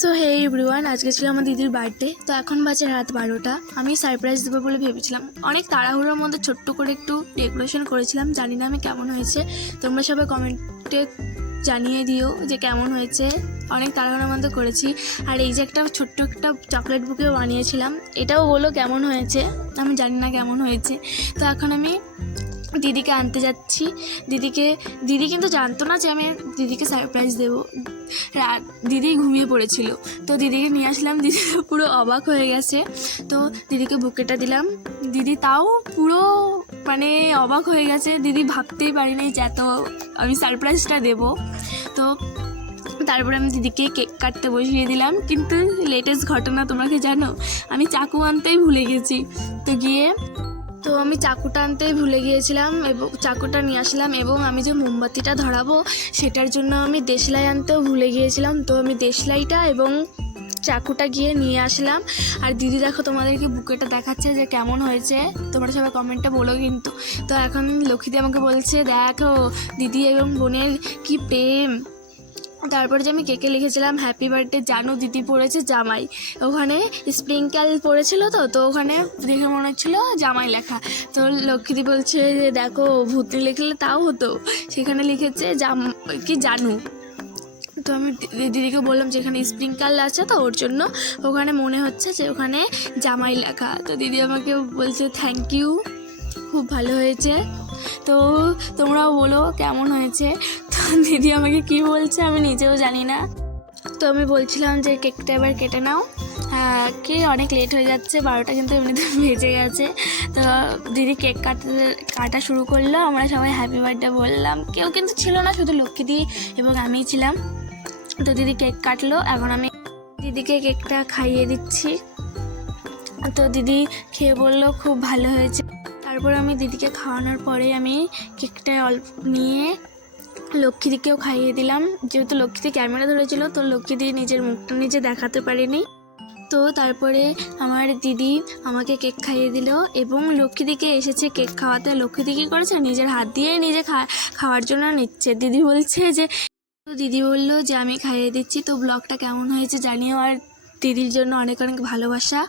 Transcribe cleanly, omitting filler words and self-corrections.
So hey everyone, আজকে ছিল আমার দিদির বার্থডে। তো এখন বাজে রাত 12টা। আমি সারপ্রাইজ দেবো বলে ভেবেছিলাম, অনেক তাড়াহুড়োর মধ্যে ছোট্ট করে একটু ডেকোরেশন করেছিলাম। জানি না আমি কেমন হয়েছে, তোমরা সবাই কমেন্টে জানিয়ে দিও যে কেমন হয়েছে। অনেক তাড়াহুড়োর মধ্যে করেছি। আর এই যে একটা ছোট্ট একটা চকলেট বুকেও বানিয়েছিলাম, এটাও বলো কেমন হয়েছে। আমি জানি না কেমন হয়েছে। তো এখন আমি দিদিকে আনতে যাচ্ছি। দিদি কিন্তু জানতো না যে আমি দিদিকে সারপ্রাইজ দেবো। দিদি ঘুমিয়ে পড়েছিল, তো দিদিকে নিয়ে আসলাম। দিদি পুরো অবাক হয়ে গেছে। তো দিদিকে বুকেটা দিলাম। দিদি তাও পুরো মানে অবাক হয়ে গেছে। দিদি ভাবতেই পারিনি যে এত আমি সারপ্রাইজটা দেবো। তো তারপরে আমি দিদিকে কেক কাটতে বসিয়ে দিলাম। কিন্তু লেটেস্ট ঘটনা তোমাকে জানো, আমি চাকু আনতেই ভুলে গেছি। তো আমি চাকুটা আনতেই ভুলে গিয়েছিলাম এবং চাকুটা নিয়ে আসলাম, এবং আমি যে মোমবাতিটা ধরাবো সেটার জন্য আমি দেশলাই আনতেও ভুলে গিয়েছিলাম। তো আমি দেশলাইটা এবং চাকুটা গিয়ে নিয়ে আসলাম। আর দিদি দেখো তোমাদেরকে বুকেটা দেখাচ্ছে যে কেমন হয়েছে, তোমরা সবাই কমেন্টে বলো কিন্তু। তো এখন লক্ষ্মীদি আমাকে বলছে দেখো দিদি এবং বোনের কি প্রেম। তারপরে যে আমি কেকে লিখেছিলাম হ্যাপি বার্থডে জানু, দিদি পড়েছে জামাই। ওখানে স্প্রিঙ্কেল পড়েছিল, তো ওখানে দেখে মনে হচ্ছিলো জামাই লেখা। তো লক্ষ্মীদি বলছে যে দেখো ভূতনি লিখলে তাও হতো, সেখানে লিখেছে কি জানু। তো আমি দিদিকে বললাম যে এখানে স্প্রিঙ্কেল আছে, তো ওর জন্য ওখানে মনে হচ্ছে যে ওখানে জামাই লেখা। তো দিদি আমাকে বলছে থ্যাংক ইউ, খুব ভালো হয়েছে। তো তোমরাও বলো কেমন হয়েছে। তো দিদি আমাকে কি বলছে আমি নিজেও জানি না। তো আমি বলছিলাম যে কেকটা এবার কেটে নাও, কি অনেক লেট হয়ে যাচ্ছে, 12টা কিন্তু এমনিতে বেজে গেছে। তো দিদি কেক কাটা শুরু করলো। আমরা সবাই হ্যাপি বার্থডে বললাম, কেউ কিন্তু ছিল না, শুধু লক্ষ্মীদি এবং আমিই ছিলাম। তো দিদি কেক কাটলো, এখন আমি দিদিকে কেকটা খাইয়ে দিচ্ছি। তো দিদি খেয়ে বললো খুব ভালো হয়েছে। তারপর আমি দিদিকে খাওয়ানোর পরে আমি কেকটা অল্প নিয়ে লক্ষ্মীদিকেও খাইয়ে দিলাম। যেহেতু লক্ষ্মীদি ক্যামেরা ধরেছিল, তো লক্ষ্মীদি নিজের মুখটা নিজে দেখাতে পারেনি। তো তারপরে আমার দিদি আমাকে কেক খাইয়ে দিল এবং লক্ষ্মীদিকে এসেছে কেক খাওয়াতে। লক্ষ্মীদি কী করেছে, নিজের হাত দিয়ে নিজে খাওয়ার জন্য নিচ্ছে। দিদি বলছে যে, তো দিদি বললো যে আমি খাইয়ে দিচ্ছি। তো ব্লগটা কেমন হয়েছে জানিও, আর দিদির জন্য অনেক অনেক ভালোবাসা।